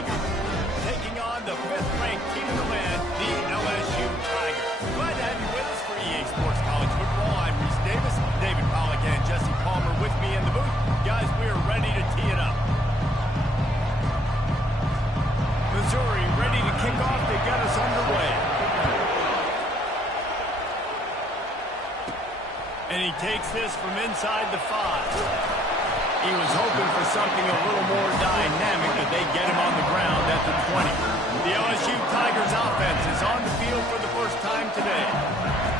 Tigers, taking on the 5th-ranked team in the land, the LSU Tigers. Glad to have you with us for EA Sports College Football. I'm Reese Davis, David Pollock, and Jesse Palmer with me in the booth. Guys, we are ready to tee it up. Missouri ready to kick off to get us underway. And he takes this from inside the 5. He was hoping for something a little more dynamic, but they get him on the ground at the 20. The LSU Tigers offense is on the field for the first time today.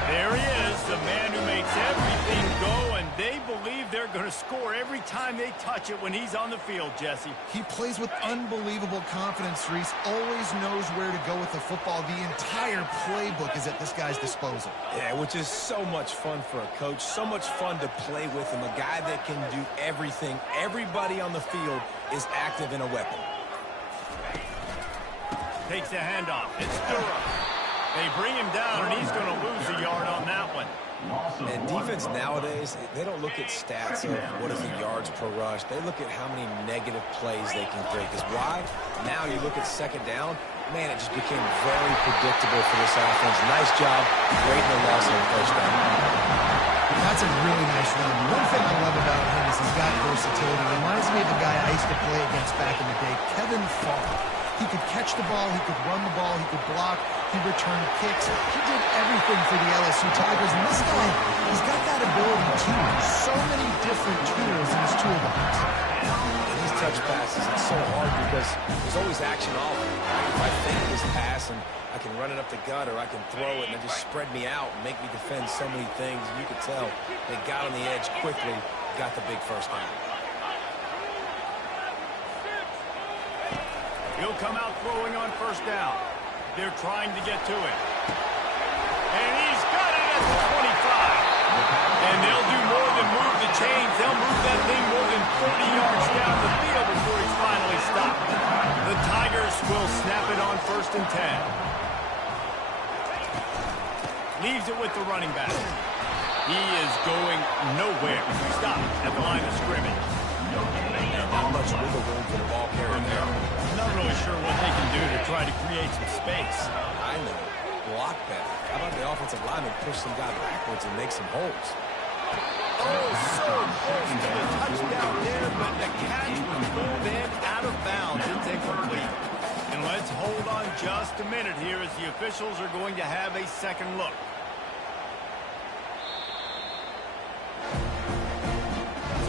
There he is, the man who makes everything go, and they believe they're going to score every time they touch it when he's on the field, Jesse. He plays with unbelievable confidence, Reese. Always knows where to go with the football. The entire playbook is at this guy's disposal. Yeah, which is so much fun for a coach, so much fun to play with him, a guy that can do everything. Everybody on the field is active in a weapon. Takes the handoff. It's Durham. They bring him down, and he's going to lose a yard on that one. And defense nowadays, they don't look at stats of what is the yards per rush. They look at how many negative plays they can create. Because why? Now you look at second down, man, it just became very predictable for this offense. Nice job creating a loss on first down. That's a really nice run. One thing I love about him is he's got versatility. Reminds me of the guy I used to play against back in the day, Kevin Falk. He could catch the ball, he could run the ball, he could block, he returned kicks. He did everything for the LSU Tigers, and this guy, he's got that ability too. So many different tools in his toolbox. And these touch passes, it's so hard because there's always action all over. If I fake this pass and I can run it up the gut, or I can throw it and then just spread me out and make me defend so many things. And you could tell they got on the edge quickly, got the big first down. He'll come out throwing on first down. They're trying to get to it. And he's got it at the 25. And they'll do more than move the chains. They'll move that thing more than 40 yards down the field before he's finally stopped. The Tigers will snap it on 1st and 10. Leaves it with the running back. He is going nowhere. Stop at the line of scrimmage. Not much wiggle room for the ball carrier there. Not really sure what they can do to try to create some space. I know. Block better. How about the offensive lineman push some guy backwards and make some holes? Oh, so close to the touchdown there, but the catch was pulled in out of bounds. It's incomplete. And let's hold on just a minute here as the officials are going to have a second look.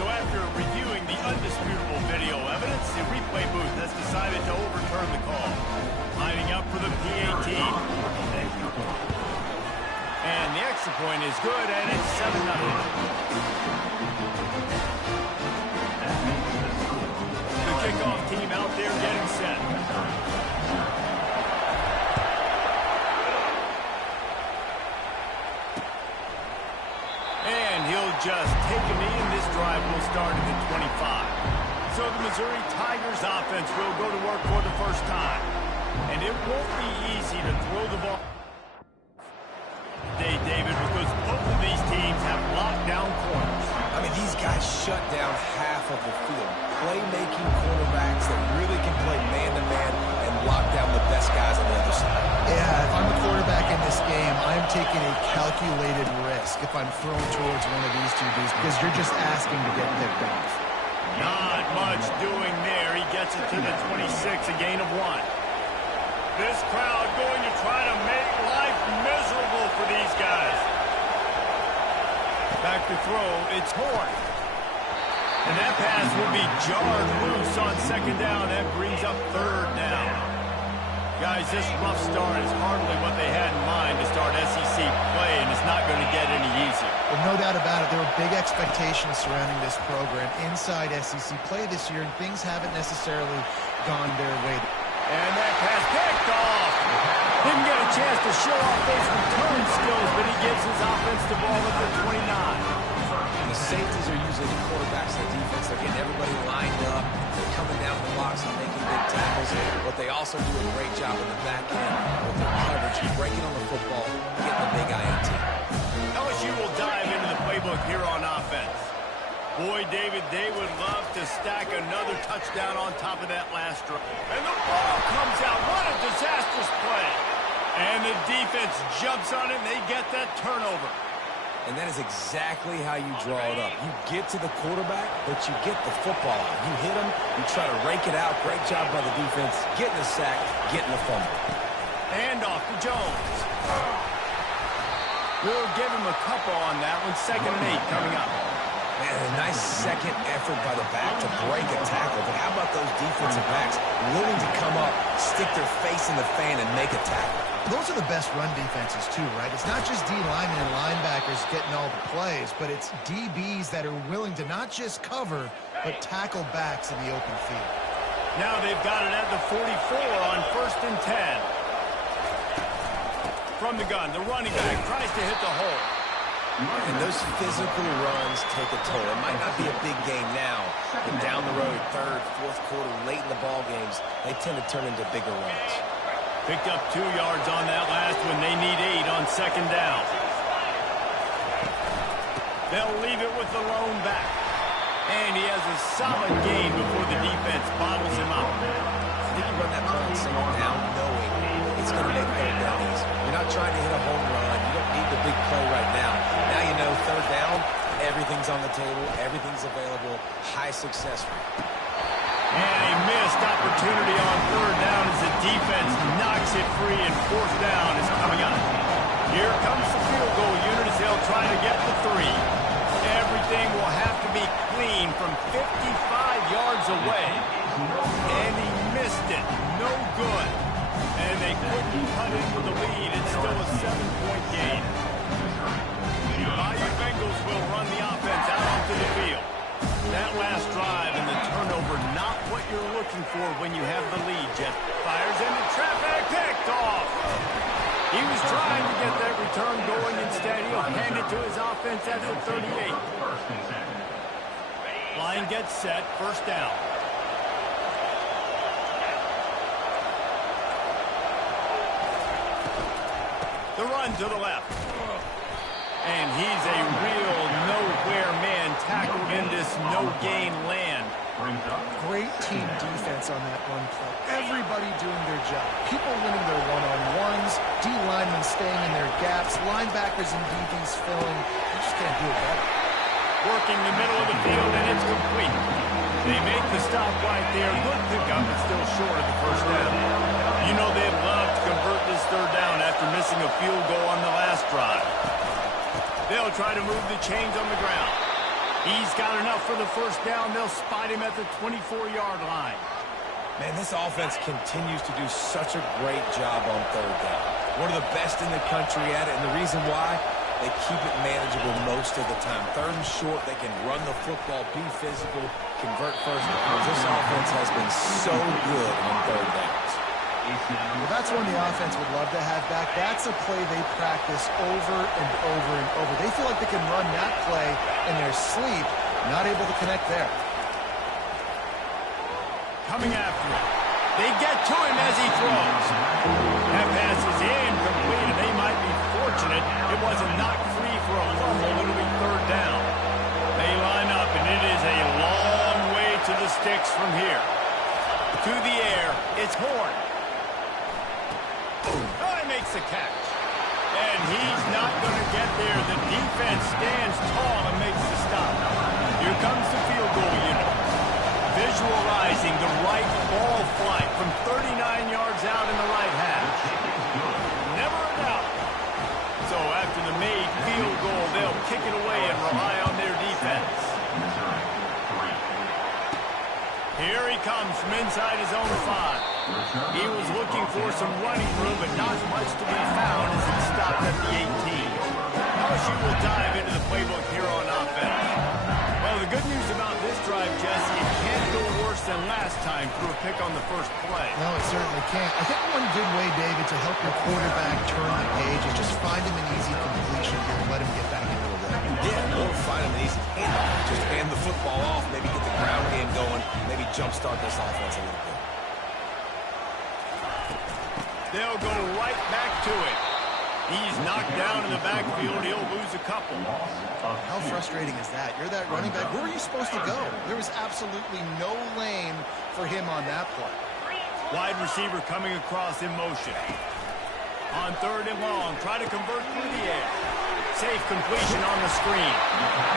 So after reviewing the undisputable video evidence, the replay booth has decided to overturn the call. Lining up for the PAT. And the extra point is good, and it's 7-0. The kickoff team out there getting set. And he'll just take a knee, and this drive will start at the 25. So the Missouri Tigers offense will go to work for the first time. And it won't be easy to throw the ball today, David, because both of these teams have lockdown corners. I mean, these guys shut down half of the field. Playmaking quarterbacks that really can play man-to-man and lock down the best guys on the other side. Yeah, if I'm a quarterback in this game, I'm taking a calculated risk if I'm thrown towards one of these two dudes, because you're just asking to get picked off. Not much doing there. He gets it to the 26, a gain of 1. This crowd going to try to make life miserable for these guys. Back to throw, it's Horn. And that pass will be jarred loose on second down. That brings up 3rd down. Guys, this rough start is hardly what they had in mind to start SEC play, and it's not going to get any easier. Well, no doubt about it. There were big expectations surrounding this program inside SEC play this year, and things haven't necessarily gone their way. And that pass picked off. Didn't get a chance to show off those return skills, but he gives his offense the ball at the 29. The safeties are usually the quarterbacks of the defense. They're getting everybody lined up. They're coming down the box and making big tackles. But they also do a great job in the back end with their coverage, breaking on the football, getting the big INT. LSU will dive into the playbook here on offense. Boy, David, they would love to stack another touchdown on top of that last drive. And the ball comes out. What a disastrous play. And the defense jumps on it, and they get that turnover. And that is exactly how you draw it up. You get to the quarterback, but you get the football out. You hit him, you try to rake it out. Great job by the defense, getting the sack, getting the fumble. And off to Jones. We'll give him a couple on that one. 2nd and 8 coming up. Man, a nice second effort by the back to break a tackle. But how about those defensive backs willing to come up, stick their face in the fan, and make a tackle? Those are the best run defenses, too, right? It's not just D linemen and linebackers getting all the plays, but it's DBs that are willing to not just cover, but tackle backs in the open field. Now they've got it at the 44 on 1st and 10. From the gun, the running back tries to hit the hole. And those physical runs take a toll. It might not be a big game now, but down the road, 3rd, 4th quarter, late in the ball games, they tend to turn into bigger runs. Picked up 2 yards on that last one. They need 8 on 2nd down. They'll leave it with the lone back. And he has a solid gain before the defense bottles him up. Did you run that play on 2nd down knowing it's going to make 3rd down easy? You're not trying to hit a home run. You don't need the big play right now. Now you know 3rd down, everything's on the table, everything's available, high success rate. And a missed opportunity on 3rd down as the defense knocks it free, and 4th down is coming up. Here comes the field goal unit as they'll try to get the 3. Everything will have to be clean from 55 yards away. And he missed it. No good. And they couldn't cut into the lead. It's still a 7-point game. The Bayou Bengals will run the offense out onto the field. That last drive and the turnover, not what you're looking for when you have the lead. Jeff fires into traffic, picked off. He was trying to get that return going. Instead, he'll hand it to his offense at the 38. Line gets set, 1st down. The run to the left. And he's a real nowhere man tackled in this no-gain land. Great team defense on that run play. Everybody doing their job. People winning their one-on-ones, D linemen staying in their gaps, linebackers and DBs filling. You just can't do it better. Working the middle of the field, and it's complete. They make the stop right there. Good pickup, but still short of the 1st down. You know they'd love to convert this 3rd down after missing a field goal on the last drive. They'll try to move the chains on the ground. He's got enough for the 1st down. They'll spot him at the 24-yard line. Man, this offense continues to do such a great job on 3rd down. One of the best in the country at it, and the reason why, they keep it manageable most of the time. 3rd and short, they can run the football, be physical, convert 1st downs. This offense has been so good on 3rd downs. Well, that's one the offense would love to have back. That's a play they practice over and over and over. They feel like they can run that play in their sleep, not able to connect there. Coming after him. They get to him as he throws. That pass is incomplete, and they might be fortunate it wasn't knocked free for a fumble. It'll be 3rd down. They line up, and it is a long way to the sticks from here. To the air, it's Horn. Oh, he makes the catch. And he's not going to get there. The defense stands tall and makes the stop. Here comes the field goal unit. Visualizing the right ball flight from 39 yards out in the right half. Never a doubt. So after the made field goal, they'll kick it away and rely on their defense. Here he comes from inside his own 5. He was looking for some running room, but not much to be found as he stopped at the 18. LSU will dive into the playbook here on offense. Well, the good news about this drive, Jesse, it can't go worse than last time through a pick on the 1st play. No, it certainly can't. I think one good way, David, to help your quarterback turn the page is just find him an easy completion here and let him get back into the rhythm. Yeah, or find him an easy handoff. Just hand the football off, maybe get the ground game going, maybe jumpstart this offense a little bit. They'll go right back to it. He's knocked down in the backfield. He'll lose a couple. How frustrating is that? You're that running back. Where were you supposed to go? There was absolutely no lane for him on that play. Wide receiver coming across in motion. On 3rd and long, try to convert through the air. Safe completion on the screen.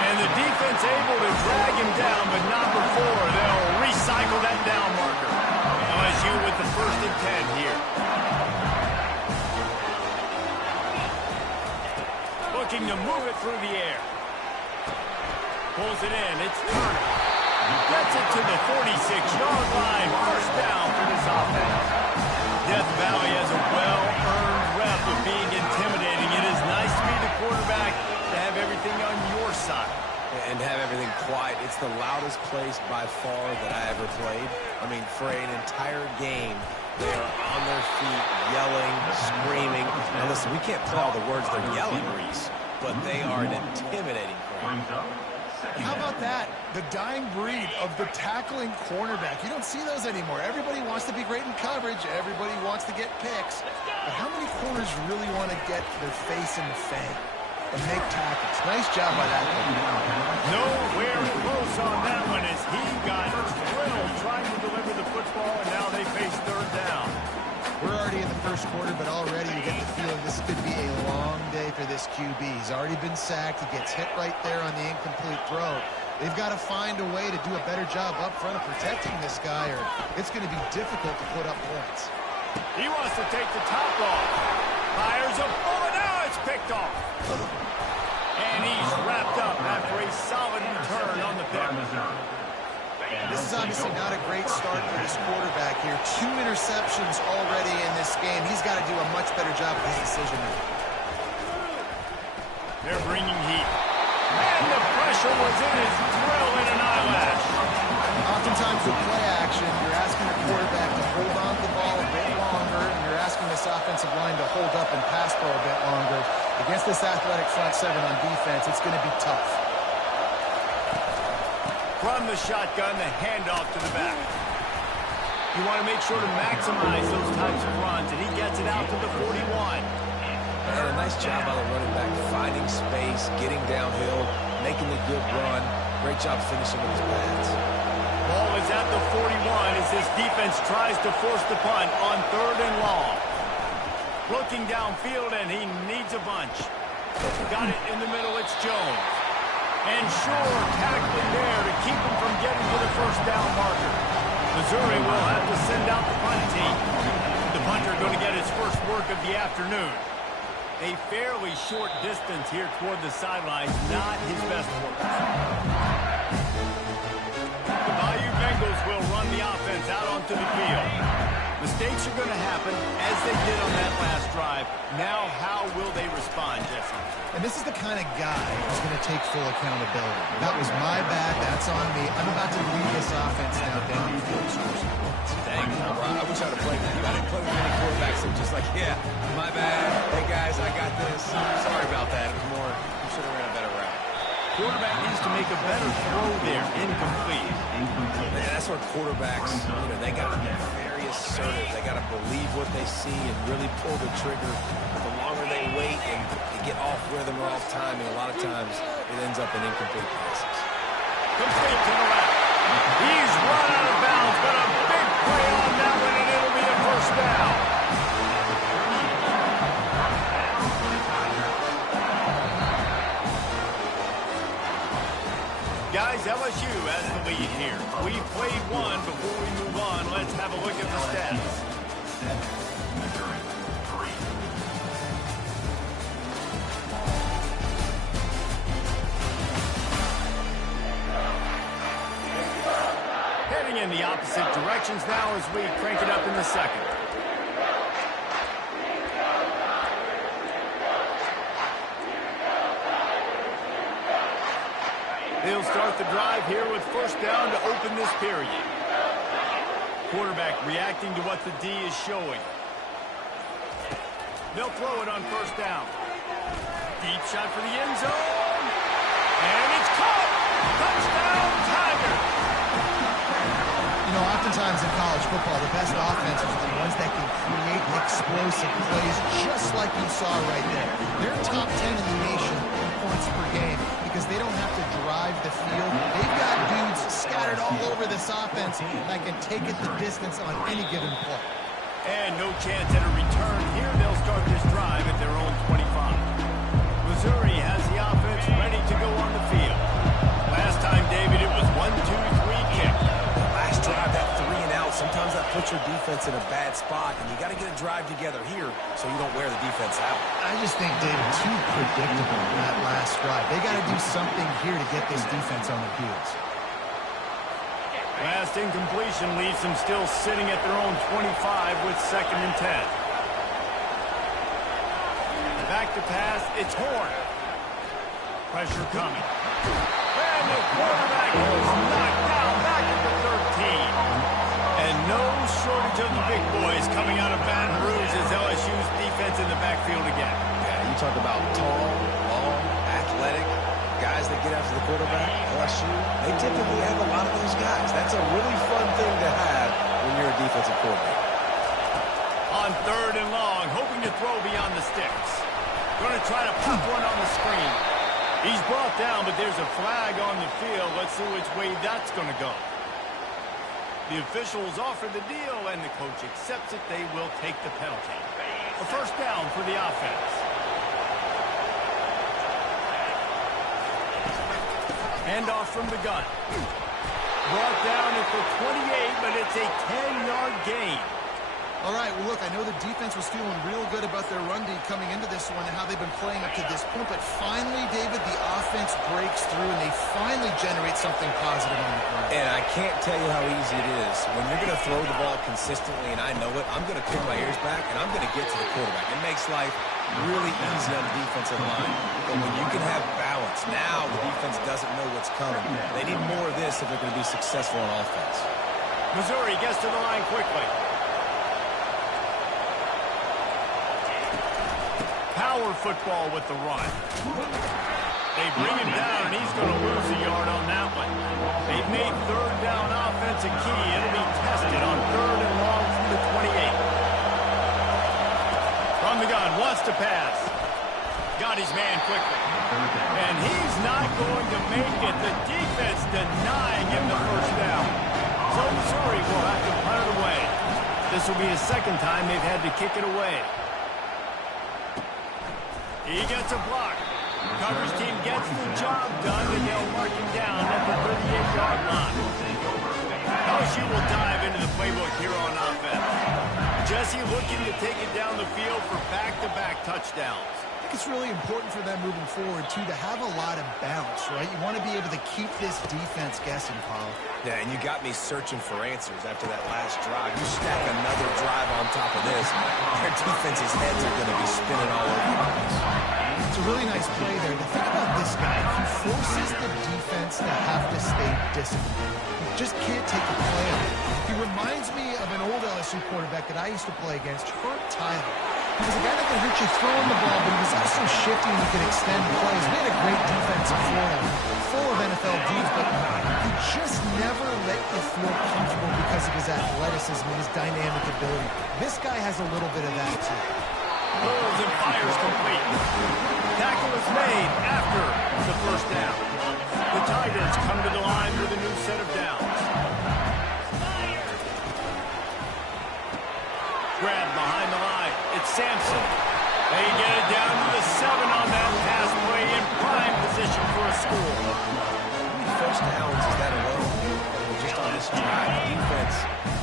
And the defense able to drag him down, but not before they'll recycle that down marker. LSU with the 1st and 10 here. Looking to move it through the air. Pulls it in. It's Turner. Gets it to the 46-yard line. 1st down for this offense. Death Valley has a well-earned rep of being intimidating. It is nice to be the quarterback, to have everything on your side. And have everything quiet. It's the loudest place by far that I ever played. I mean, for an entire game, they are on their feet, yelling, screaming. Now listen, we can't play all the words they're yelling, Reese, but they are an intimidating crowd. How about that? The dying breed of the tackling cornerback. You don't see those anymore. Everybody wants to be great in coverage. Everybody wants to get picks. But how many corners really want to get their face in the fang and make tackles? Nice job by that one. Nowhere close on that one as he got drilled trying to deliver the football, and now they face 3rd down. We're already in the 1st quarter, but already you get the feeling this could be a long day for this QB. He's already been sacked. He gets hit right there on the incomplete throw. They've got to find a way to do a better job up front of protecting this guy, or it's going to be difficult to put up points. He wants to take the top off. Fires a bullet. Now it's picked off. And he's wrapped up after a solid return on the pick. This is obviously not a great start for this quarterback here. 2 interceptions already in this game. He's got to do a much better job with his decision making. They're bringing heat. And the pressure was in his drill in an eyelash. Oftentimes with play action, you're asking the quarterback to hold on to the ball a bit longer, and you're asking this offensive line to hold up and pass pro a bit longer. Against this athletic front 7 on defense, it's going to be tough. From the shotgun, the handoff to the back. You want to make sure to maximize those types of runs, and he gets it out to the 41. And a nice job by the running back, finding space, getting downhill, making the good run. Great job finishing with his pads. Ball is at the 41 as this defense tries to force the punt on 3rd and long. Looking downfield, and he needs a bunch. Got it in the middle, it's Jones. And sure, tackling there to keep him from getting to the 1st down marker. Missouri will have to send out the punt team. The punter going to get his first work of the afternoon. A fairly short distance here toward the sidelines, not his best work. The Bayou Bengals will run the offense out onto the field. Mistakes are going to happen as they did on that last drive. Now, how will they respond, Jesse? And this is the kind of guy who's going to take full accountability. That was my bad. That's on me. I'm about to lead this offense now down the field. Dang, I wish I'd have played that. I didn't play with many quarterbacks that were just like, yeah, my bad. Hey, guys, I got this. Sorry about that. It was more, you should have ran a better route. Quarterback needs to make a better throw there. Incomplete. Man, that's where quarterbacks, they got to be very assertive. They got to believe what they see and really pull the trigger. The longer they wait and get off rhythm or off timing, a lot of times it ends up in incomplete passes. Complete to the left. He's run out of bounds, but a big play on that one, and it'll be a 1st down. Guys, LSU has the lead here. We've played one. Before we move on, let's have a look at the stats. Heading in the opposite directions now as we crank it up in the 2nd. They'll start the drive here with 1st down to open this period. Quarterback reacting to what the D is showing. They'll throw it on 1st down. Deep shot for the end zone. And it's caught. Touchdown, Tigers. You know, oftentimes in college football, the best offenses are the ones that can create explosive plays just like you saw right there. don't have to drive the field. They've got dudes scattered all over this offense that can take it the distance on any given play. And no chance at a return here. They'll start this drive at their own 25. Missouri has the offense ready to go on the field. Last time, David, it was 1-2-3 kick. Last drive, that 3 and out, sometimes that puts your defense in a bad spot, and you got to get a drive together here so you don't wear the defense out. I just think, David, too predictable in that last drive. They got to do something here to get this defense on their heels. Last incompletion leaves them still sitting at their own 25 with 2nd and 10. Back to pass, it's Horn. Pressure coming. And the quarterback is knocked down back at the 13. And no shortage of the big boys coming out of Baton Rouge as LSU's defense in the backfield again. Yeah, you talk about tall, long, athletic guys that get after the quarterback, LSU, they typically have a lot of those guys. That's a really fun thing to have when you're a defensive coordinator. On 3rd and long, hoping to throw beyond the sticks. Going to try to pop one on the screen. He's brought down, but there's a flag on the field. Let's see which way that's going to go. The officials offer the deal, and the coach accepts it. They will take the penalty. A 1st down for the offense. Handoff from the gun. Brought down at the 28, but it's a 10-yard gain. All right, well, look, I know the defense was feeling real good about their run D coming into this one and how they've been playing up to this point, but finally, David, the offense breaks through and they finally generate something positive on the ground. And I can't tell you how easy it is. When you're going to throw the ball consistently, and I know it, I'm going to pin my ears back, and I'm going to get to the quarterback. It makes life really easy on the defensive line. But when you can have balance, now the defense doesn't know what's coming. They need more of this if they're going to be successful on offense. Missouri gets to the line quickly. Power football with the run. They bring him down, and he's going to lose a yard on that one. They've made 3rd down offense a key. It'll be tested on 3rd and long from the 28. From the gun, wants to pass. Got his man quickly. And he's not going to make it. The defense denying him the 1st down. So Missouri will have to punt it away. This will be the 2nd time they've had to kick it away. He gets a block. Coverage team gets the job done, and they'll mark him down at the 38-yard line. LSU will dive into the playbook here on offense. Jesse looking to take it down the field for back-to-back touchdowns. I think it's really important for them moving forward, too, to have a lot of bounce, right? You want to be able to keep this defense guessing, Paul. Yeah, and you got me searching for answers after that last drive. You stack another drive on top of this, their defense's heads are going to be spinning all over the place. It's a really nice play there. The thing about this guy, he forces the defense to have to stay disciplined. You just can't take the play on it. He reminds me of an old LSU quarterback that I used to play against, Herb Tyler. He was a guy that could hurt you throwing the ball, but he was also shifty and he could extend plays. We had a great defensive floor, full of NFL dudes, but he just never let you feel comfortable because of his athleticism and his dynamic ability. This guy has a little bit of that, too. Rolls and fires complete. Tackle is made after the 1st down. The Tigers come to the line with a new set of downs. Grab behind the line. It's Sampson. They get it down to the 7 on that pass play in prime position for a score. How many 1st downs is that alone? Just on this drive, the defense,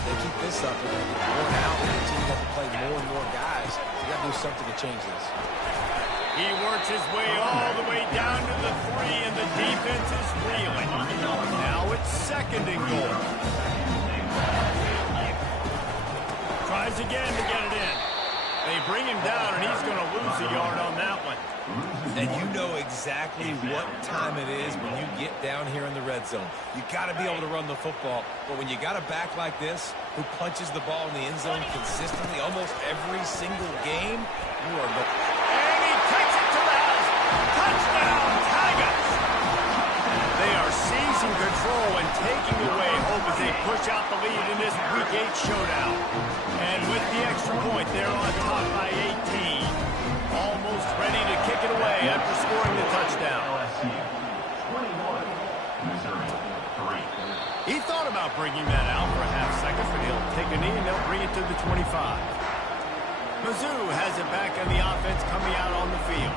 they keep this up, they're going to get worn out. They continue to have to play more and more guys. You got to do something to change this. He works his way all the way down to the 3, and the defense is reeling. Now it's 2nd and goal. Tries again to get it in. They bring him down, and he's going to lose a yard on that one. And you know exactly what time it is when you get down here in the red zone. You got to be able to run the football. But when you got a back like this who punches the ball in the end zone consistently almost every single game, you are no... And he takes it to the house. Touchdown, Tigers! They are seizing control and taking away hope as they push out the lead in this Week 8 showdown. And with the extra point, they're on top by 18. Almost ready to kick it away after scoring the touchdown. He thought about bringing that out for a half second, but he'll take a knee and they'll bring it to the 25. Mizzou has it back on the offense coming out on the field.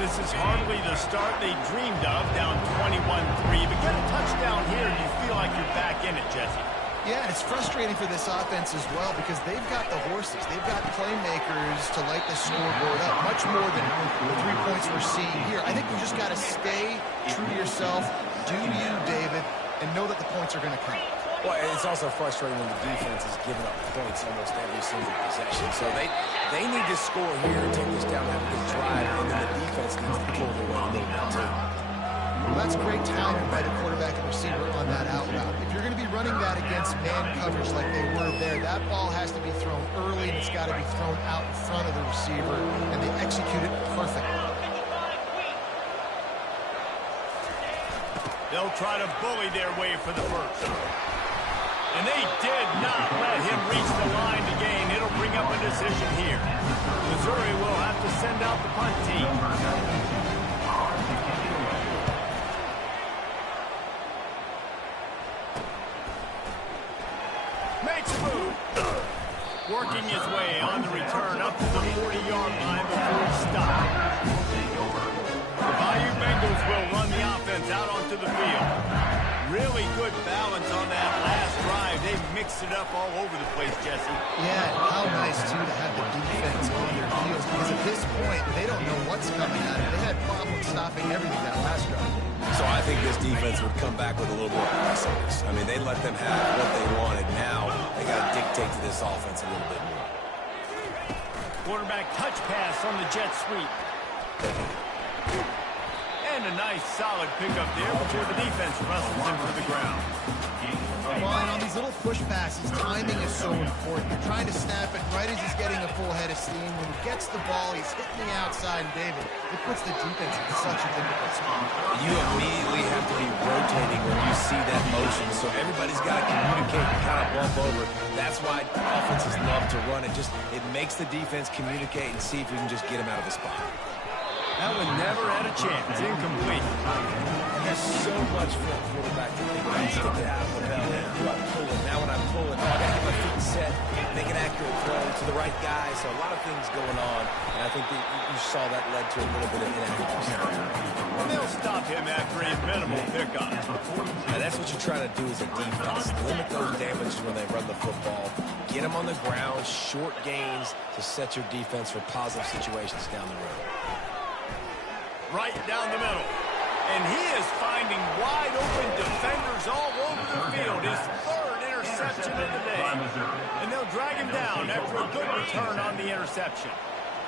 This is hardly the start they dreamed of, down 21-3. But get a touchdown here and you feel like you're back in it, Jesse. Yeah, it's frustrating for this offense as well because they've got the horses. They've got playmakers to light the scoreboard up, much more than the 3 points we're seeing here. I think you just got to stay true to yourself, do you, David, and know that the points are going to come. Well, it's also frustrating when the defense is giving up points almost every single possession. So they need to score here and take this down and have a good drive, and then the defense needs to pull the way a little bit too. Well, that's great timing by the quarterback and receiver on that out route. If you're going to be running that against man coverage like they were there, that ball has to be thrown early, and it's got to be thrown out in front of the receiver, and they execute it perfectly. They'll try to bully their way for the first. And they did not let him reach the line to gain. It'll bring up a decision here. Missouri will have to send out the punt team. Makes a move. Working his way on the return up to the 40-yard line before he stopped. The Bayou Bengals will run the offense out onto the field. Really good balance on that last drive. They mixed it up all over the place, Jesse. Yeah, how nice, too, to have the defense on their heels because at this point, they don't know what's coming at them. They had problems stopping everything that last drive. So I think this defense would come back with a little more aggressiveness. I mean, they let them have what they wanted. Now they got to dictate to this offense a little bit more. Quarterback touch pass on the jet sweep. And a nice solid pickup there before the defense wrestles him to the ground. Well, and on these little push passes, timing is so important. You're trying to snap it right as he's getting a full head of steam. When he gets the ball, he's hitting the outside, and David, it puts the defense in such a difficult spot. You immediately have to be rotating when you see that motion, so everybody's got to communicate and kind of bump over. That's why offenses love to run it. It makes the defense communicate and see if we can just get him out of the spot. That one never had a chance. Incomplete. There's so much for a quarterback to think about. Stick it out of the belly. Do I pull it? Now when I pull it, I got to get my feet set, make an accurate throw to the right guy. So a lot of things going on, and I think that you saw that led to a little bit of inaccuracy. And they'll stop him after a minimal pickup. Now that's what you're trying to do as a defense. Limit those damages when they run the football. Get them on the ground, short gains to set your defense for positive situations down the road. Right down the middle. And he is finding wide open defenders all over the field. His third interception of the day. And they'll drag him down after a good return on the interception.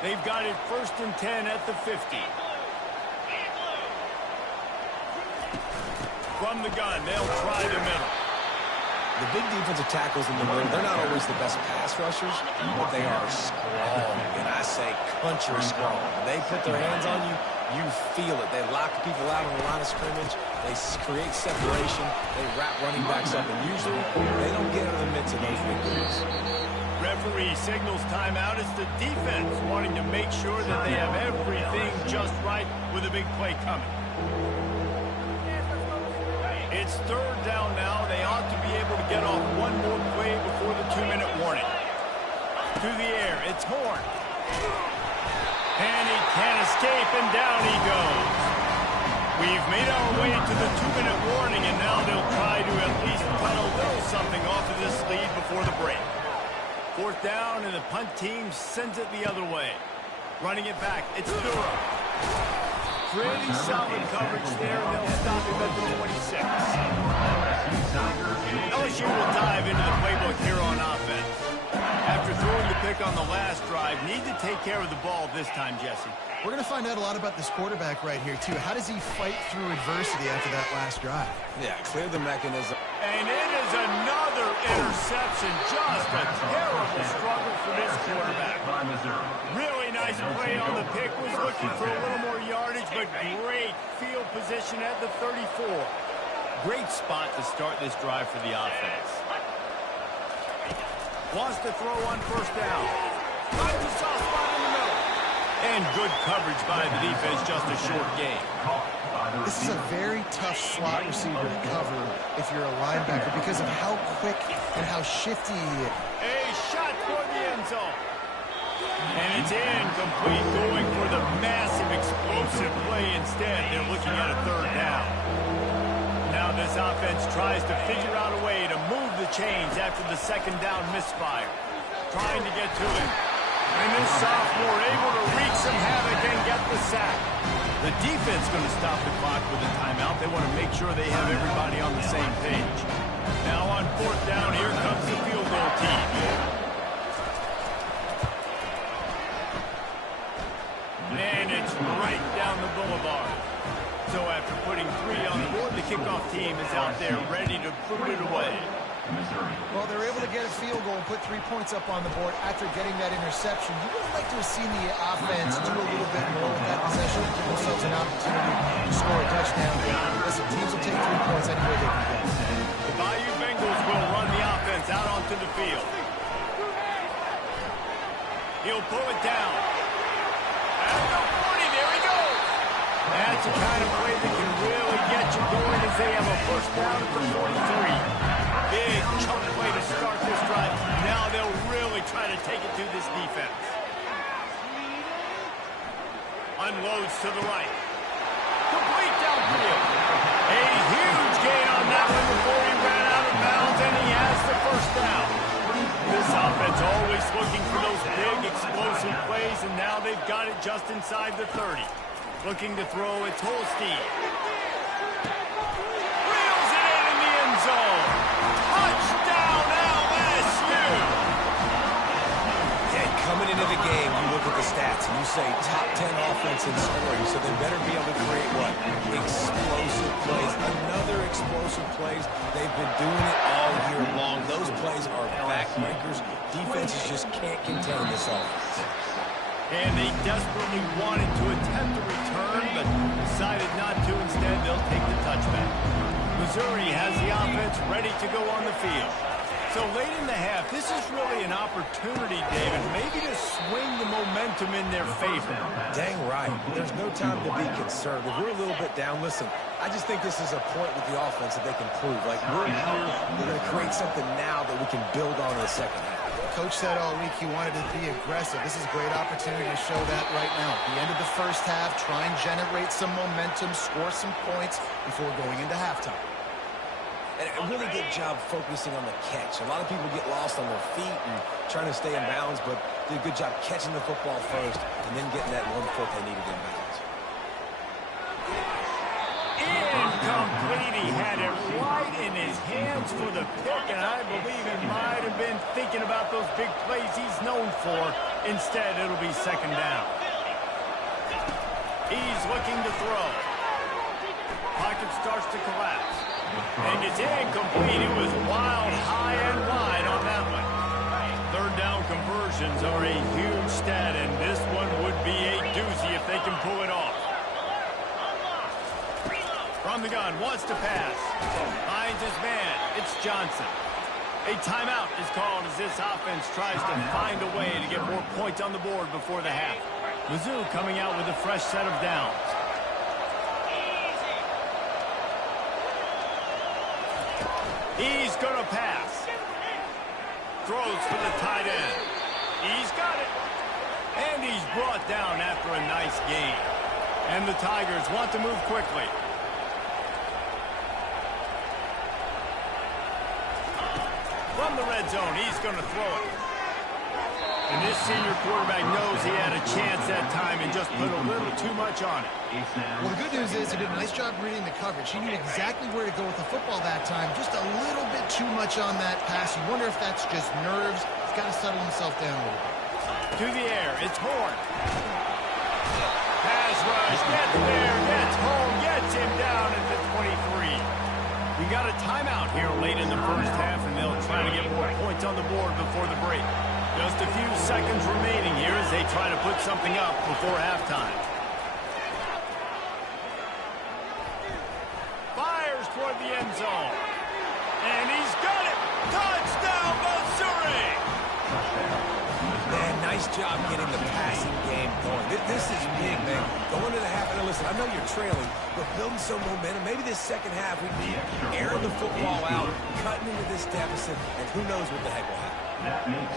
They've got it 1st and 10 at the 50. From the gun, they'll try the middle. The big defensive tackles in the middle, they're not always the best pass rushers, but they are strong. And I say country strong. When they put their hands on you, you feel it. They lock people out on the line of scrimmage. They create separation. They wrap running backs up. And usually, they don't get in the midst of those big dudes. Referee signals timeout. It's the defense wanting to make sure that they have everything just right with a big play coming. It's 3rd down now. They ought to be able to get off one more play before the 2-minute warning. To the air. It's Horn. And he can't escape, and down he goes. We've made our way to the 2-minute warning, and now they'll try to at least cut a little something off of this lead before the break. 4th down, and the punt team sends it the other way. Running it back, it's Durham. Pretty solid coverage there, and they'll stop him at the 26. LSU will dive into the playbook here on offense. After throwing the pick on the last drive, need to take care of the ball this time, Jesse. We're going to find out a lot about this quarterback right here, too. How does he fight through adversity after that last drive? Yeah, clear the mechanism. And it is another interception. Just a terrible struggle for this quarterback. Really nice play on the pick. Was looking for a little more yardage, but great field position at the 34. Great spot to start this drive for the offense. Wants to throw on 1st down. Finds a soft spot in the middle. And good coverage by the defense, just a short gain. This is a very tough slot receiver to cover if you're a linebacker because of how quick and how shifty he is. A shot toward the end zone. And it's incomplete, going for the massive explosive play instead. They're looking at a third down. Now this offense tries to figure out a way to move the chains after the second down misfire. Trying to get to it. And this sophomore able to wreak some havoc and get the sack. The defense going to stop the clock with a timeout. They want to make sure they have everybody on the same page. Now on fourth down, here comes the field goal team. And it's right down the boulevard. So after putting 3 on the board, the kickoff team is out there ready to put it away. Well, they're able to get a field goal and put 3 points up on the board after getting that interception. You would have liked to have seen the offense do a little bit more with that possession, give themselves an opportunity to score a touchdown. Listen, teams will take 3 points any way they can get. The Bayou Bengals will run the offense out onto the field. He'll pull it down. At the 40, there he goes. That's the kind of play that can really get you going as they have a first down for 43. Big chunk play to start this drive. Now they'll really try to take it to this defense. Unloads to the right. Complete downfield. A huge gain on that one before he ran out of bounds, and he has the first down. This offense always looking for those big explosive plays, and now they've got it just inside the 30. Looking to throw, it's Holstein. Reels it in the end zone. Touchdown, LSU! Yeah, coming into the game, you look at the stats and you say top 10 offense in scoring, so they better be able to create what? Explosive plays. Another explosive plays. They've been doing it all year long. Those plays are backbreakers. Defenses just can't contain this offense. And they desperately wanted to attempt a return, but decided not to. Instead, they'll take the touchback. Missouri has the offense ready to go on the field. So late in the half, this is really an opportunity, David, maybe to swing the momentum in their favor. Dang right. There's no time to be concerned. If we're a little bit down, listen, I just think this is a point with the offense that they can prove. Like, we're here, we're going to create something now that we can build on in the second half. Coach said all week he wanted to be aggressive. This is a great opportunity to show that right now. At the end of the first half, try and generate some momentum, score some points before going into halftime. And a really good job focusing on the catch. A lot of people get lost on their feet and trying to stay in bounds, but did a good job catching the football first and then getting that 1 foot they needed in bounds. Incomplete. He had it right in his hands for the pick, and I believe he might have been thinking about those big plays he's known for. Instead, it'll be second down. He's looking to throw. Pocket starts to collapse. And it's incomplete. It was wild, high and wide on that one. Third down conversions are a huge stat, and this one would be a doozy if they can pull it off. From the gun, wants to pass. Finds his man. It's Johnson. A timeout is called as this offense tries to find a way to get more points on the board before the half. Mizzou coming out with a fresh set of downs. He's going to pass. Throws for the tight end. He's got it. And he's brought down after a nice gain. And the Tigers want to move quickly. From the red zone, he's going to throw it. And this senior quarterback knows he had a chance that time and just put a little too much on it. Well, the good news is he did a nice job reading the coverage. He knew exactly where to go with the football that time. Just a little bit too much on that pass. You wonder if that's just nerves. He's got to settle himself down a little bit. To the air, it's Horn. Pass rush, gets there, gets home, gets him down at the 23. We got a timeout here late in the first half, and they'll try to get more points on the board before the break. Just a few seconds remaining here as they try to put something up before halftime. Fires toward the end zone. And he's got it! Touchdown, Missouri! Man, nice nice job getting the passing game going. This is big, man. Going into the half, and listen, I know you're trailing, but building some momentum. Maybe this second half we can be airing the football out, cutting into this deficit, and who knows what the heck will happen.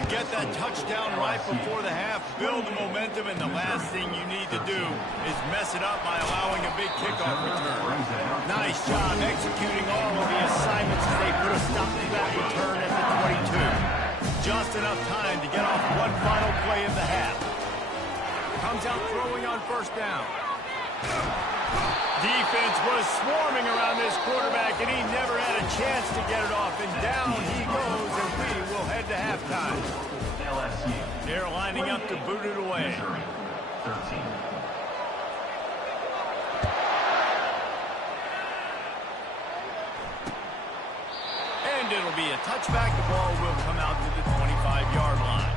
Get that touchdown right before the half, build the momentum, and the last thing you need to do is mess it up by allowing a big kickoff return. Nice job executing all of the assignments as they put a stop to that return at the 22. Just enough time to get off one final play of the half. Comes out throwing on first down. Defense was swarming around this quarterback, and he never had a chance to get it off. And down he goes, and we will head to halftime. They're lining up to boot it away. And it'll be a touchback. The ball will come out to the 25-yard line.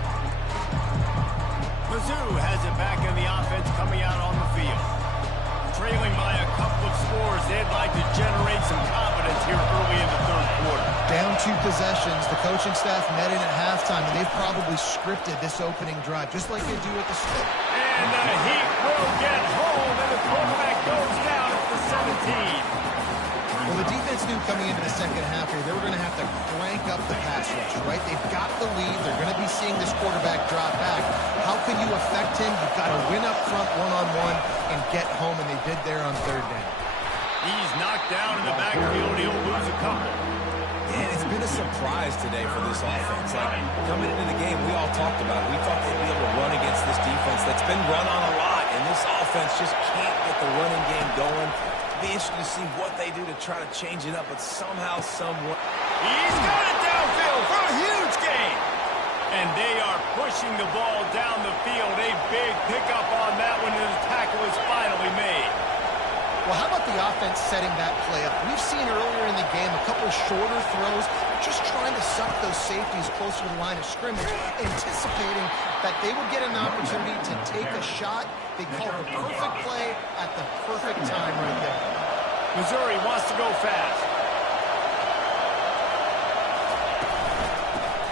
Mizzou has it back in the offense coming out on the field. Trailing by a couple of scores, they'd like to generate some confidence here early in the third quarter. Down 2 possessions, the coaching staff met in at halftime, and they've probably scripted this opening drive, just like they do at the start. And the Heat will get home, and the quarterback goes down at the 17. Well, the defense knew coming into the second half here, they were going to have to crank up the pass rush, right? They've got the lead. They're going to be seeing this quarterback drop back. How can you affect him? You've got to win up front one-on-one and get home, and they did there on third down. He's knocked down in the backfield. He'll lose a couple. And it's been a surprise today for this offense. Like, coming into the game, we all talked about it. We thought they'd be able to run against this defense that's been run on a lot, and this offense just can't get the running game going. Be interested to see what they do to try to change it up, but somehow, somewhat. He's got it downfield for a huge gain. And they are pushing the ball down the field. A big pickup on that one, and the tackle is finally made. Well, how about the offense setting that play up? We've seen earlier in the game a couple of shorter throws, just trying to suck those safeties closer to the line of scrimmage, anticipating that they would get an opportunity to take a shot. They called the perfect play at the perfect time right there. Missouri wants to go fast.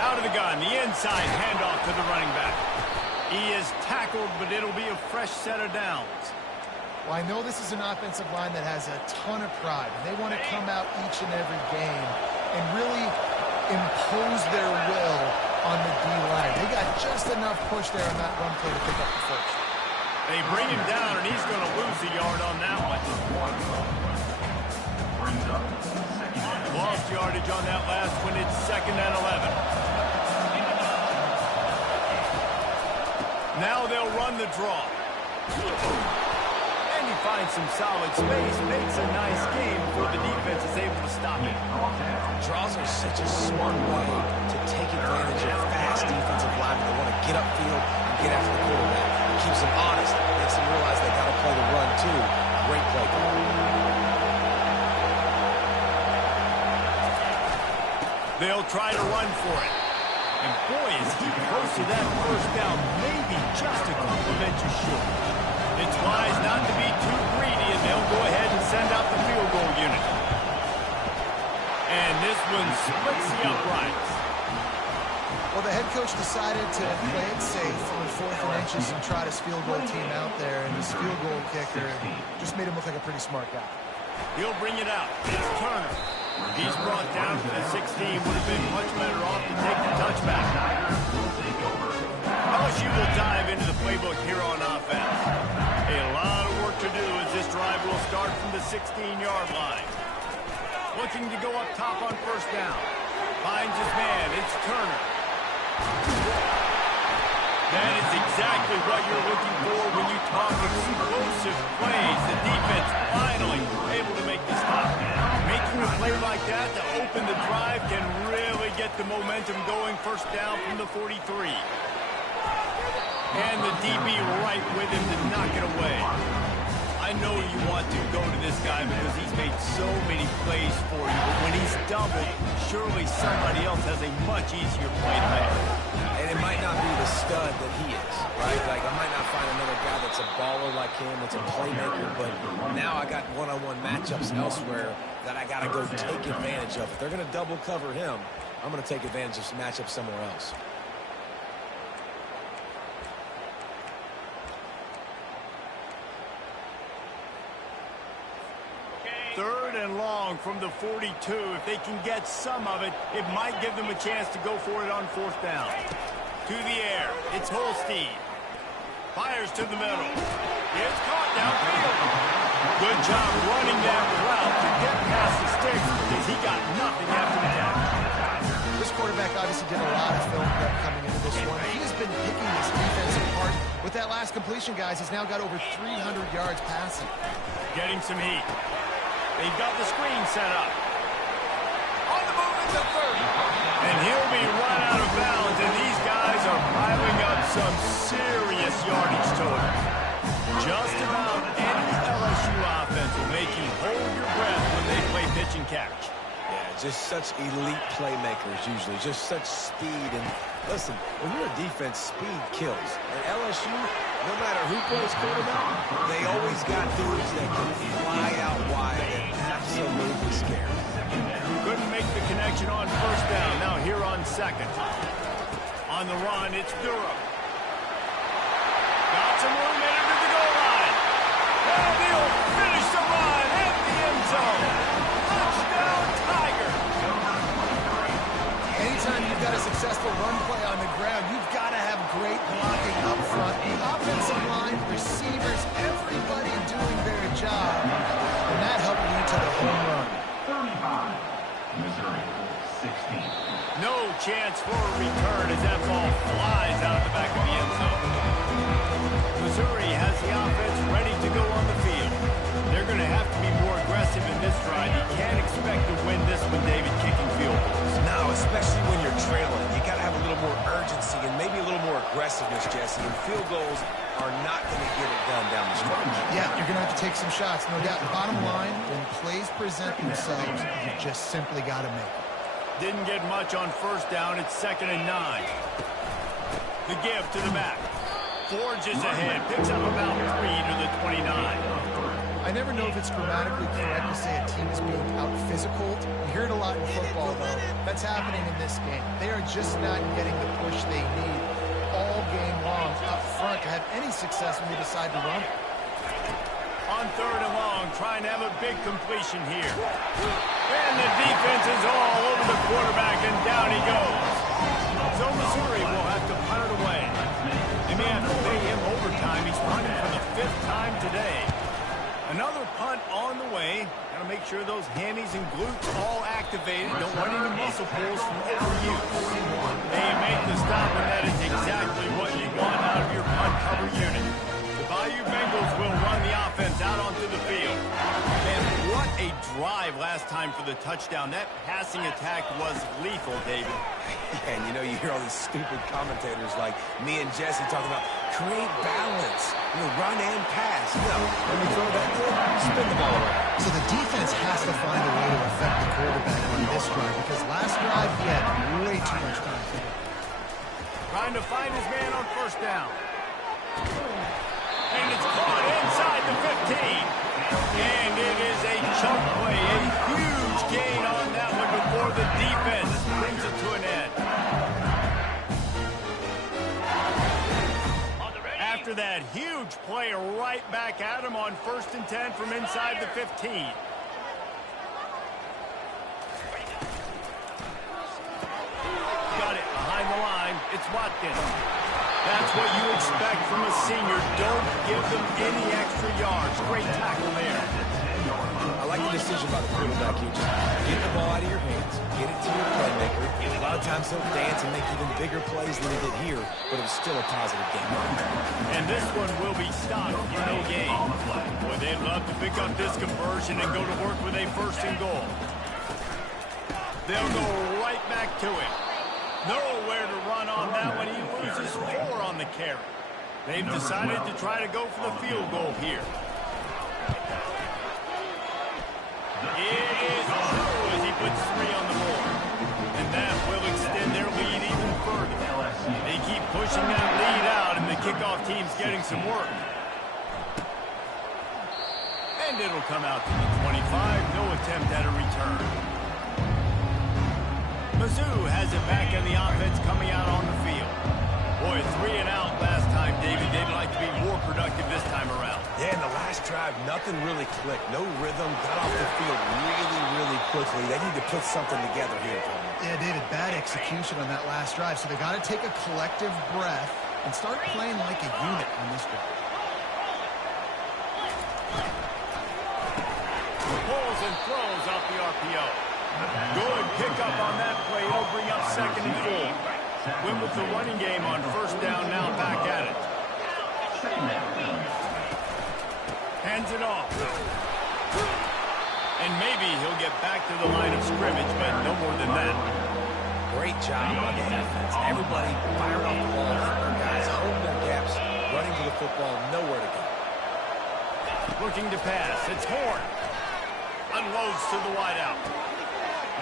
Out of the gun, the inside handoff to the running back. He is tackled, but it'll be a fresh set of downs. Well, I know this is an offensive line that has a ton of pride. They want to come out each and every game and really impose their will on the D-line. They got just enough push there on that run play to pick up the first. They bring him down, and he's going to lose a yard on that one. Lost yardage on that last one. It's 2nd and 11. Now they'll run the draw. And he finds some solid space, makes a nice game before the defense is able to stop it. Draws are such a smart way to take advantage of fast defensive linemen that want to get upfield and get after the quarterback. Keeps them honest, makes them realize they got to play the run too. Great play call. They'll try to run for it. And boy, is he close to that first down, maybe just a couple of inches short. It's wise not to be too greedy, and they'll go ahead and send out the field goal unit. And this one splits the uprights. Well, the head coach decided to play it safe on 4th and inches and try to field goal team out there, and his field goal kicker just made him look like a pretty smart guy. He'll bring it out. It's Turner. He's brought down to the 16. Would have been much better off to take the touchback. LSU will dive into the playbook here on offense. A lot of work to do as this drive will start from the 16-yard line. Looking to go up top on first down. Finds his man. It's Turner. That is exactly what you're looking for when you talk explosive plays. The defense finally able to make the stop. Making a play like that to open the drive can really get the momentum going. First down from the 43. And the DB right with him to knock it away. I know you want to go to this guy because he's made so many plays for you. But when he's doubled, surely somebody else has a much easier play to make. And it might not be the stud that he is, right? Like, I might not find another guy that's a baller like him, that's a playmaker, but now I got one-on-one matchups elsewhere that I got to go take advantage of. If they're going to double cover him, I'm going to take advantage of some matchups somewhere else. and long from the 42. If they can get some of it, it might give them a chance to go for it on fourth down. To the air. It's Holstein. Fires to the middle. It's caught downfield. Good job running that route to get past the sticks because he got nothing after the catch. This quarterback obviously did a lot of film prep coming into this one. He has been picking this defense apart. With that last completion, guys, he's now got over 300 yards passing. Getting some heat. They've got the screen set up. On the move in the third. And he'll be run out of bounds, and these guys are piling up some serious yardage total. Just about any LSU offense will make you hold your breath when they play pitch and catch. Yeah, just such elite playmakers usually, just such speed. And listen, when you're a defense, speed kills. And LSU, no matter who plays quarterback, they always got dudes that can fly out wide and absolutely scare. Couldn't make the connection on first down. Now here on second. On the run, it's Durham. Got some room in into the goal line. And he'll finish the run at the end zone. Touchdown, Tiger. Anytime you've got a successful run play on the ground, you've got to have great blocking up front. The offensive line, receivers, everybody doing their job. And that helped lead to the home run. 35. Missouri, 16. No chance for a return as that ball flies out of the back of the end zone. Missouri has the offense ready to go on the field. They're going to have to be more aggressive in this drive. You can't expect to win this one, David, kicking field goals. No, especially when you're trailing. You got to have a little more urgency and maybe a little more aggressiveness, Jesse. And field goals are not going to get it done down the stretch. Yeah, you're going to have to take some shots, no doubt. The bottom line, when plays present themselves, you just simply got to make it. Didn't get much on first down. It's 2nd and 9. The give to the back. Forges ahead. Picks up about 3 to the 29. I never know if it's grammatically correct to say a team is being out-physical. You hear it a lot in football, though. That's happening in this game. They are just not getting the push they need all game long up front to have any success when they decide to run it. On 3rd and long, trying to have a big completion here. And the defense is all over the quarterback, and down he goes. So Missouri will have to punt it away. They may have to pay him overtime. He's punting for the 5th time today. Another punt on the way. Got to make sure those hammies and glutes all activated. Don't run into muscle pulls from overuse. They make the stop, and that is exactly what you want out of your punt cover unit. The Bayou Bengals will run the offense out onto the field. And what a drive last time for the touchdown. That passing attack was lethal, David. And you know, you hear all these stupid commentators like me and Jesse talking about create balance, run and pass. No, when you throw that good, spin the ball around. So the defense has to find a way to affect the quarterback on this drive because last drive he had way too much time for it. Trying to find his man on first down. And it's caught inside the 15. And it is a chunk play, a huge gain on that one before the defense brings it to an end. After that huge play, right back at him on 1st and 10 from inside the 15. Got it behind the line. It's Watkins. That's what you expect from a senior. Don't give them any extra yards. Great tackle there. I like the decision by the quarterback here. Just get the ball out of your hands, get it to your playmaker. A lot of times he'll dance and make even bigger plays than he did here, but it was still a positive game. And this one will be stopped in no gain. Boy, they'd love to pick up this conversion and go to work with a 1st and goal. They'll go right back to it. Nowhere to run on that one. He loses 4 on the carry. They've decided to try to go for the field goal here. It is true as he puts 3 on the board. And that will extend their lead even further. They keep pushing that lead out, and the kickoff team's getting some work. And it'll come out to the 25. No attempt at a return. Mizzou has it back in the offense coming out on the field. Boy, 3 and out last time, David. They'd like to be more productive this time around. Yeah, in the last drive, nothing really clicked. No rhythm, got off the field really, really quickly. They need to put something together here, Tony. Yeah, David, bad execution on that last drive. So they got to take a collective breath and start playing like a unit on this drive. Pulls and throws off the RPO. Good pickup on that play. It'll bring up 2nd and 4. Win with the running game on 1st down, now back at it. Hands it off. And maybe he'll get back to the line of scrimmage, but no more than that. Great job on the defense. Everybody fired off the ball, hitting their guys, holding their gaps, running to the football, nowhere to go. Looking to pass. It's Horn. Unloads to the wideout.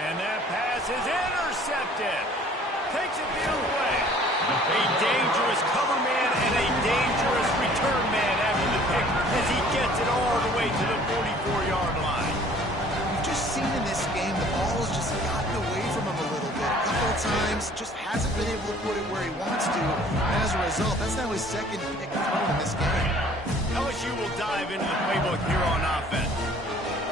And that pass is intercepted. Takes it the other way. A dangerous cover man and a dangerous return man after the pick as he gets it all the way to the 44-yard line. We've just seen in this game the ball has just gotten away from him a little bit. A couple of times, just hasn't been able to put it where he wants to. And as a result, that's now his 2nd pick throw in this game. LSU will dive into the playbook here on offense.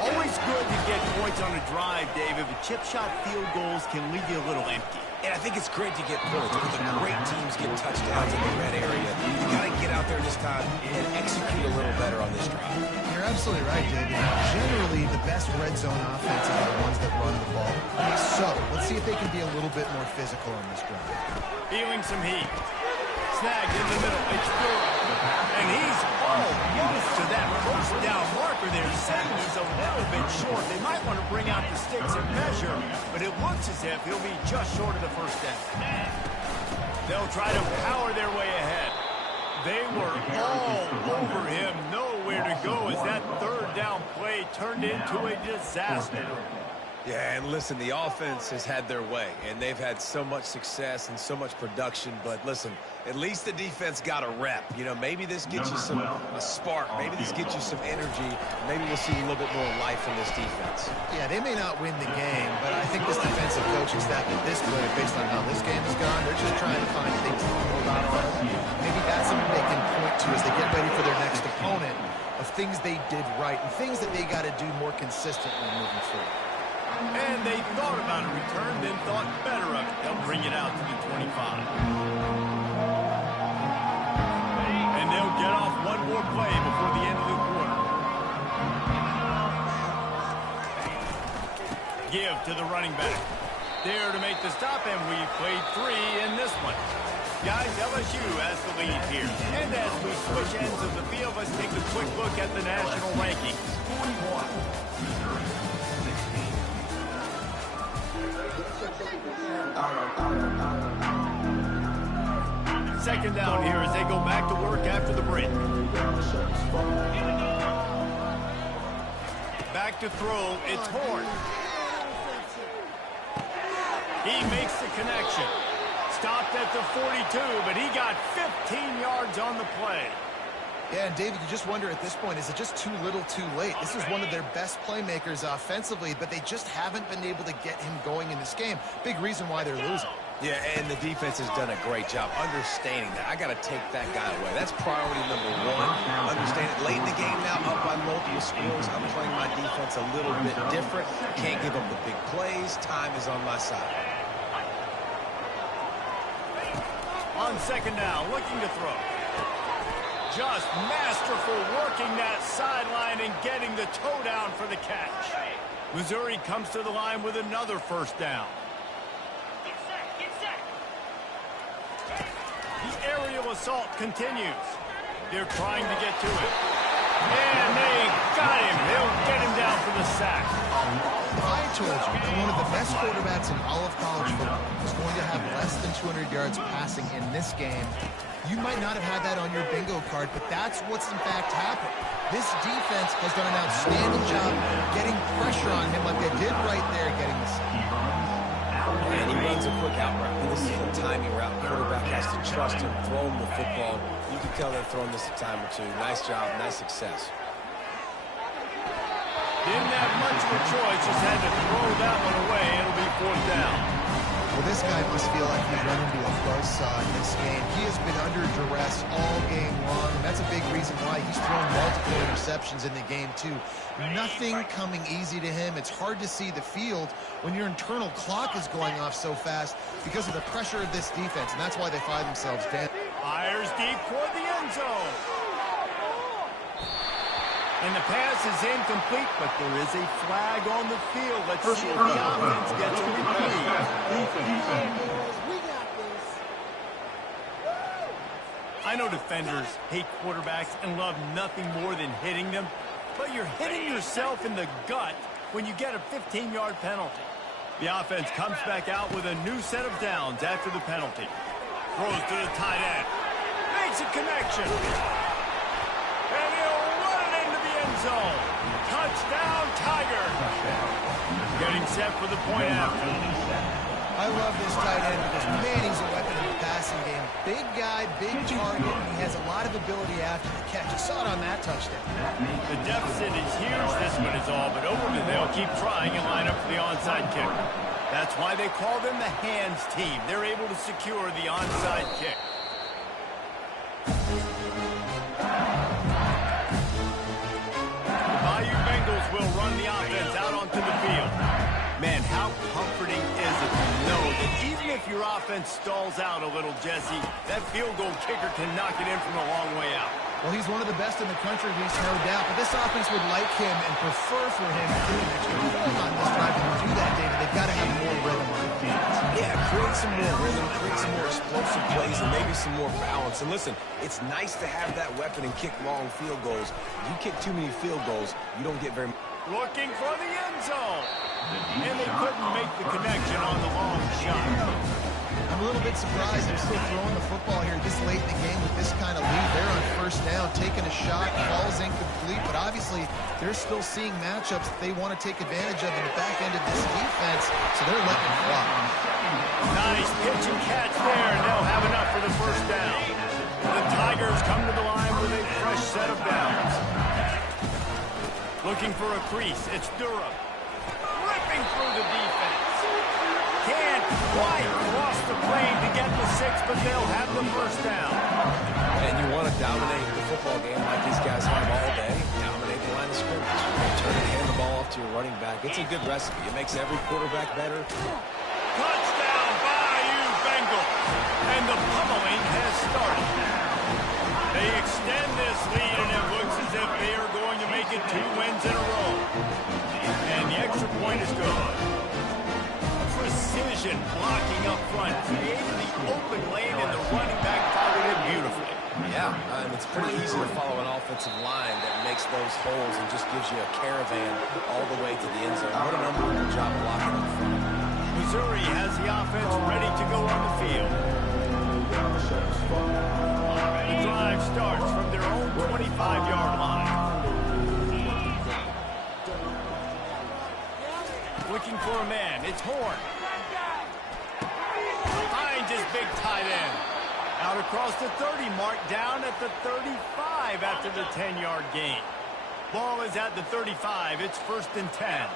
Always good to get points on a drive, David, but chip shot field goals can leave you a little empty. And I think it's great to get points because the great teams get touchdowns in the red area. You got to get out there this time and execute a little better on this drive. You're absolutely right, David. Generally, the best red zone offenses are the ones that run the ball. So, let's see if they can be a little bit more physical on this drive. Feeling some heat. Snagged in the middle. It's Durham. And he's almost to that 1st down marker there. 70's a little bit short. They might want to bring out the sticks and measure, but it looks as if he'll be just short of the 1st down. They'll try to power their way ahead. They were all over him. Nowhere to go as that 3rd down play turned into a disaster. Yeah, and listen, the offense has had their way, and they've had so much success and so much production. But listen, at least the defense got a rep. You know, maybe this gets you a spark. Maybe this gets you some energy. Maybe we'll see a little bit more life in this defense. Yeah, they may not win the game, but I think this defensive coaching staff at this point, based on how this game has gone, they're just trying to find things to hold out on. Maybe that's something they can point to as they get ready for their next opponent of things they did right and things that they got to do more consistently moving forward. And they thought about a return, then thought better of it. They'll bring it out to the 25. And they'll get off one more play before the end of the quarter. Give to the running back. There to make the stop, and we played 3 in this one. Guys, LSU has the lead here. And as we switch ends of the field, let's take a quick look at the national rankings. 2nd down here as they go back to work after the break. Back to throw, it's Horn. He makes the connection. Stopped at the 42, but he got 15 yards on the play. Yeah, and David, you just wonder at this point, is it just too little too late? This is one of their best playmakers offensively, but they just haven't been able to get him going in this game. Big reason why they're losing. Yeah, and the defense has done a great job understanding that. I got to take that guy away. That's priority number 1. Understand it. Late in the game now, up by multiple scores. I'm playing my defense a little bit different. Can't give up the big plays. Time is on my side. On 2nd down, looking to throw. Just masterful working that sideline and getting the toe down for the catch. Missouri comes to the line with another 1st down. The aerial assault continues. They're trying to get to it. And they got him. They'll get him down for the sack. If I told you that one of the best quarterbacks in all of college football was going to have less than 200 yards passing in this game, you might not have had that on your bingo card, but that's what's in fact happened. This defense has done an outstanding job getting pressure on him like they did right there, getting the sack. And he runs a quick out route. This is a timing route. Quarterback has to trust him, throw him the football. You can tell they're throwing this a time or two. Nice job, nice success. Didn't have much of a choice, just had to throw that one away. It'll be 4th down. Well, this guy must feel like he's run into a buzzsaw in this game. He has been under duress all game long, and that's a big reason why he's thrown multiple couple interceptions in the game, too. Nothing coming easy to him. It's hard to see the field when your internal clock is going off so fast because of the pressure of this defense, and that's why they find themselves down. Fires deep toward the end zone. And the pass is incomplete, but there is a flag on the field. Let's see if the offense gets a reprieve. I know defenders hate quarterbacks and love nothing more than hitting them, but you're hitting yourself in the gut when you get a 15-yard penalty. The offense comes back out with a new set of downs after the penalty. Throws to the tight end. Makes a connection. And he'll run it into the end zone. Touchdown, Tiger. Getting set for the point after. I love this tight end because, man, he's a weapon in the passing game. Big guy, big target, and he has a lot of ability after the catch. You saw it on that touchdown. The deficit is huge. This one is all but over, but they'll keep trying and line up for the onside kick. That's why they call them the hands team. They're able to secure the onside kick. The Bayou Bengals will run the offense out onto the field. Man, how comforting is it to know that even if your offense stalls out a little, Jesse, that field goal kicker can knock it in from a long way out. Well, he's one of the best in the country, at least, no doubt. But this offense would like him and prefer for him to do an extra point on this drive. And to do that, David, they've got to have more rhythm on defense. Yeah, create some more rhythm, create some more explosive plays, and maybe some more balance. And listen, it's nice to have that weapon and kick long field goals. If you kick too many field goals, you don't get very much. Looking for the end zone. And they couldn't make the connection on the long shot. I'm a little bit surprised they're still throwing the football here this late in the game with this kind of lead. They're on first down, taking a shot, ball's incomplete, but obviously they're still seeing matchups that they want to take advantage of in the back end of this defense, so they're letting it fly. Nice pitch and catch there, and they'll have enough for the first down. The Tigers come to the line with a fresh set of downs. Looking for a crease, it's Durham. Ripping through the defense. Can't quite cross the plane to get the 6, but they'll have the first down. And you want to dominate the football game like these guys have all day. Dominate the line of scrimmage. Turn and hand the ball off to your running back. It's a good recipe. It makes every quarterback better. Touchdown, Bayou Bengals. And the pummeling has started. They extend this lead, and it looks as if they are going to make it 2 wins in a row. And the extra point is good. Precision blocking up front, creating the open lane, and the running back followed it beautifully. Yeah, it's pretty easy to follow an offensive line that makes those holes and just gives you a caravan all the way to the end zone. What an unbelievable job blocking up front. Missouri has the offense ready to go on the field. The drive starts from their own 25-yard line. Looking for a man. It's Horn. Finds his big tight end. Out across the 30 mark, down at the 35 after the 10-yard gain. Ball is at the 35. It's 1st and 10.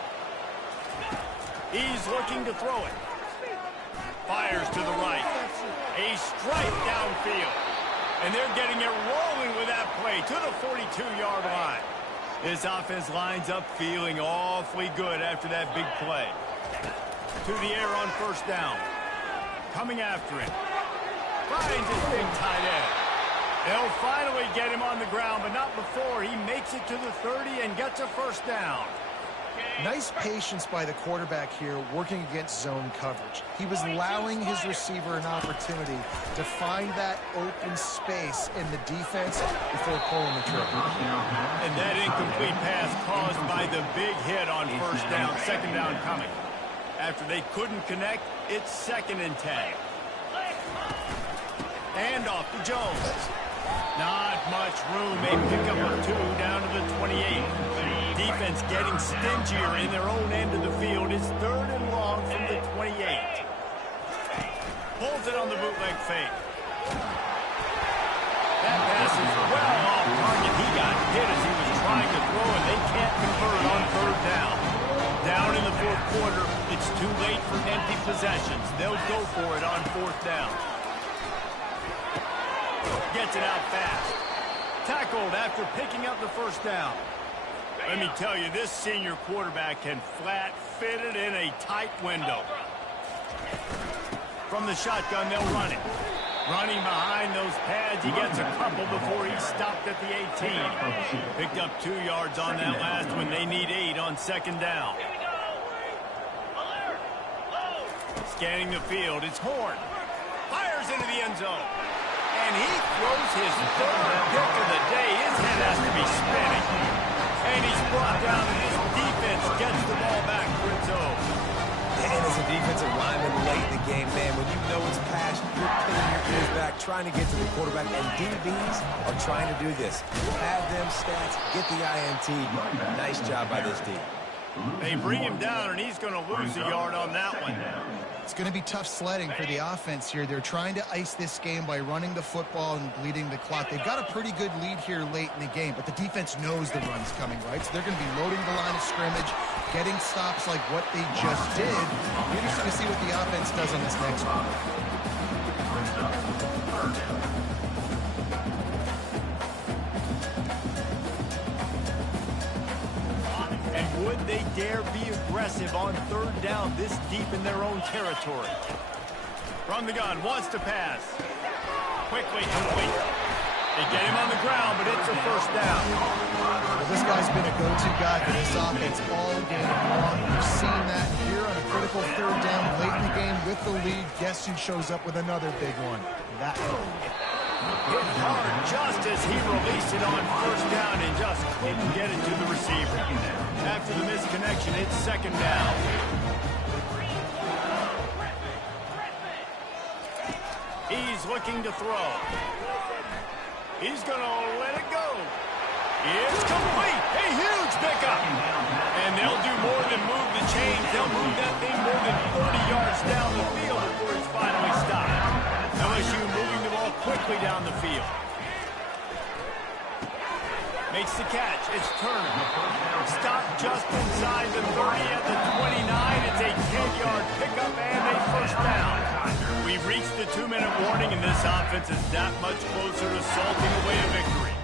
He's looking to throw it. Fires to the right. A strike downfield. And they're getting it rolling with that play to the 42-yard line. This offense lines up feeling awfully good after that big play. To the air on first down. Coming after him. Finds his big tight end. They'll finally get him on the ground, but not before he makes it to the 30 and gets a first down. Nice patience by the quarterback here working against zone coverage. He was allowing his receiver an opportunity to find that open space in the defense before pulling the trigger. And that incomplete pass caused by the big hit on first down, 2nd down coming. After they couldn't connect, it's 2nd and 10. Hand off to Jones. Not much room. They pick up a 2 down to the 28. Defense getting stingier in their own end of the field. It's 3rd and long from the 28. Pulls it on the bootleg fake. That pass is well off target. He got hit as he was trying to throw, and they can't convert on 3rd down. Down in the 4th quarter, it's too late for empty possessions. They'll go for it on 4th down. Gets it out fast. tackled after picking up the first down. Let me tell you, this senior quarterback can flat fit it in a tight window. From the shotgun, they'll run it. Running behind those pads, he gets a couple before he stopped at the 18. Picked up 2 yards on that last one. They need 8 on second down. Scanning the field, it's Horn. Fires into the end zone. And he throws his third pick of the day. His head has to be spinning. And he's brought down, and his defense gets the ball back for its own. And as a defensive lineman late in the game, man, when you know it's passed, you're pinning your ears back, trying to get to the quarterback, and DBs are trying to do this. Add them stats, get the INT. Nice job by this D. They bring him down, and he's going to lose a yard on that one. It's going to be tough sledding for the offense here. They're trying to ice this game by running the football and bleeding the clock. They've got a pretty good lead here late in the game, but the defense knows the run's coming, right? So they're going to be loading the line of scrimmage, getting stops like what they just did. Be interesting to see what the offense does on this next one. And would they dare be aggressive on third down this deep in their own territory? From the gun, wants to pass. Quickly complete. They get him on the ground, but it's a first down. Well, this guy's been a go-to guy for this offense all game long. We've seen that here on a critical third down late in the game with the lead. Guess who shows up with another big one? That one. Hit hard just as he released it on first down and just couldn't get it to the receiver. After the misconnection, it's second down. He's looking to throw. He's going to let it go. It's complete. A huge pickup. And they'll do more than move the chains. They'll move that thing more than 30 yards down the field before it's finally stopped. LSU moving the ball quickly down the field. Makes the catch. It's Turner. Stopped just inside the 30 at the 29. It's a 10-yard pickup and a first down. We've reached the 2-minute warning, and this offense is that much closer to salting away a victory.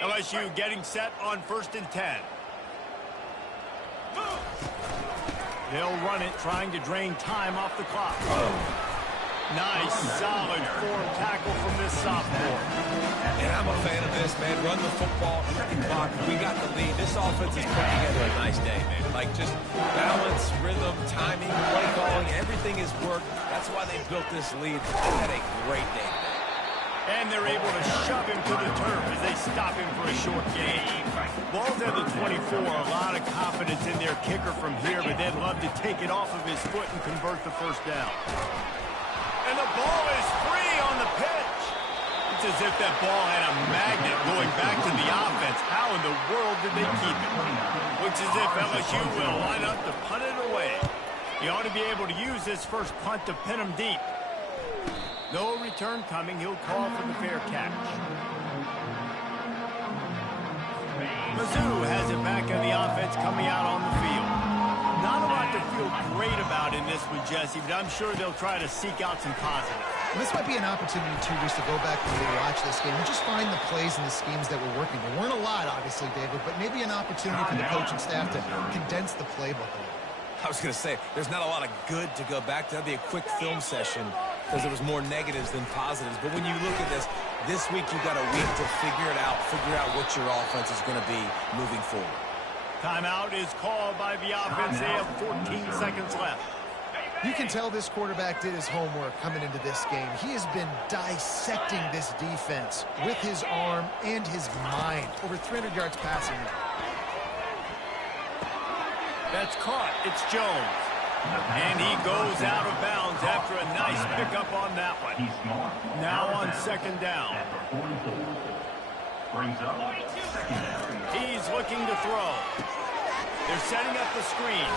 LSU getting set on 1st and 10. They'll run it, trying to drain time off the clock. Nice, solid form tackle from this sophomore. And I'm a fan of this, man. Run the football, clock. We got the lead. This offense is putting together a nice day, man. Like, just balance, rhythm, timing, play calling, everything has worked. That's why they built this lead. They had a great day today. And they're able to shove him to the turf as they stop him for a short gain. Ball's at the 24. A lot of confidence in their kicker from here, but they'd love to take it off of his foot and convert the first down. And the ball is free on the pitch. It's as if that ball had a magnet going back to the offense. How in the world did they keep it? Looks as if LSU will line up to punt it away. He ought to be able to use this first punt to pin him deep. No return coming. He'll call for the fair catch. Mizzou has it back on the offense coming out on the field. Not a lot to feel great about in this one, Jesse, but I'm sure they'll try to seek out some positives. This might be an opportunity, too, just to go back and watch this game and just find the plays and the schemes that were working. There weren't a lot, obviously, David, but maybe an opportunity for the coaching staff to condense the playbook a little. I was going to say, there's not a lot of good to go back to. That'd be a quick film session because there was more negatives than positives. But when you look at this week you've got a week to figure out what your offense is going to be moving forward. Timeout is called by the offense. They have 14 seconds left. You can tell this quarterback did his homework coming into this game. He has been dissecting this defense with his arm and his mind. Over 300 yards passing. That's caught. It's Jones. And he goes out of bounds after a nice pickup on that one. Now on second down. He's looking to throw. They're setting up the screen.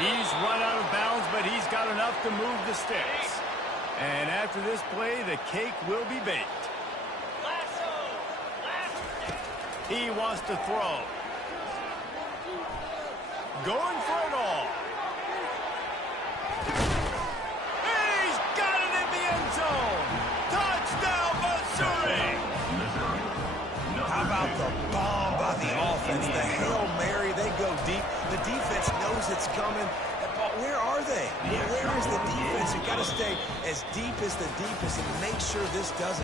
He's run out of bounds, but he's got enough to move the sticks. And after this play, the cake will be baked. He wants to throw. Going for it all. He's got it in the end zone. Touchdown, Missouri. about the bomb by the offense? The Hail Mary, they go deep. The defense knows it's coming. But where are they? Where is the defense? You've got to stay as deep as the deepest and make sure this doesn't